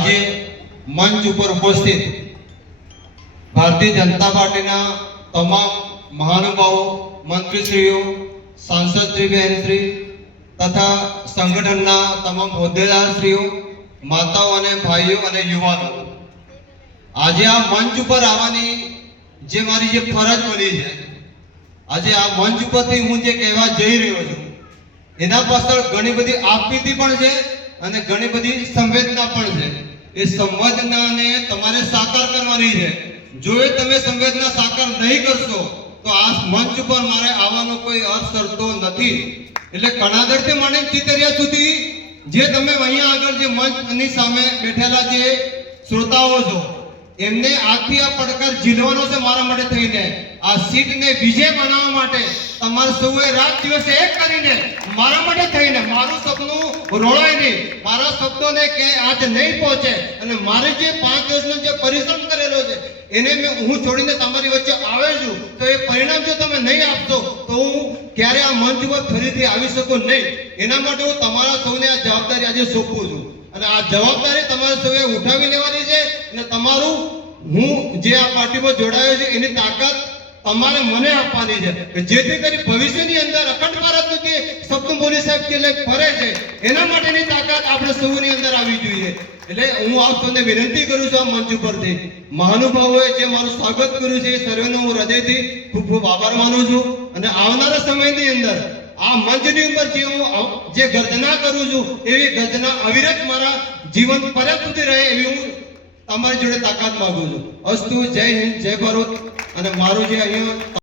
આજે મંચ ઉપર ઉપસ્થિત ભારતીય જનતા પાર્ટીના તમામ મહાનુભાવો, મંત્રીશ્રીઓ, સાંસદશ્રી તથા સંગઠનના તમામ હોદ્દેદારશ્રીઓ, માતાઓ અને ભાઈઓ અને યુવાનો, આજે આ મંચ ઉપર આવવાની જે મારી જે ફરજ બની છે, આજે આ મંચ ઉપરથી હું જે કહેવા જઈ રહ્યો છું એના પાછળ ઘણી બધી આપવીતી પણ છે અને ઘણી બધી સંવેદના પણ છે. એ સંવેદનાને તમારે સાકાર કરવાની છે. જો એ તમે સંવેદના સાકાર નહીં કરશો તો આ મંચ ઉપર મારે આવવાનો કોઈ અર્થ સરતો નથી. એટલે કણાદરથી માંડીને ચિતરિયા સુધી જે તમે અહીંયા આગળ જે મંચની સામે બેઠેલા જે શ્રોતાઓ છો એમને આજથી આ પડકાર ઝીલવાનો છે. મારા માટે થઈને આ સીટને વિજય બનાવવા માટે તમારે સૌએ રાત દિવસ એક કરીને મારા માટે થઈને મારું સપનું રોળાય નહીં, મારા શબ્દોને કે આજ નહીં પહોંચે અને મારે જે 5 વર્ષનો જે પરિશ્રમ કરેલો છે એને હું છોડીને તમારી વચ્ચે આવે છું તો એ પરિણામ જો તમે નહીં આપશો તો હું ક્યારે આ મંચ ઉપર ફરીથી આવી શકું નહીં. એના માટે હું તમારા સૌને આ જવાબદારી આજે સોંપું છું અને આ જવાબદારી તમારે સૌએ ઉઠાવી લેવાની છે અને તમારું હું જે આ પાર્ટીમાં જોડાયો છે એની તાકાત તમારે મને આપવાની છે જેથી કરી ભવિષ્યની અંદર અખંડ ભારતનું જે સપનું મોદી સાહેબ કે ફરે છે એના માટેની તાકાત આપણે સૌની અંદર આવવી જોઈએ. એટલે હું આપ સૌને વિનંતી કરું છું આ મંચ ઉપરથી મહાનુભાવોએ જે મારું સ્વાગત કર્યું છે એ સર્વેનો હું હૃદયથી ખૂબ ખૂબ આભાર માનું છું અને આવનારા સમયની અંદર આ મંચની ઉપર જે હું જે ગર્જના કરું છું એવી ગર્જના અવિરત મારા જીવન પર્યંત સુધી રહે એવી હું તમારી જોડે તાકાત માંગુ છું. અસ્તુ. જય હિન્દ, જય ભારત. અને મારું જે અહીંયા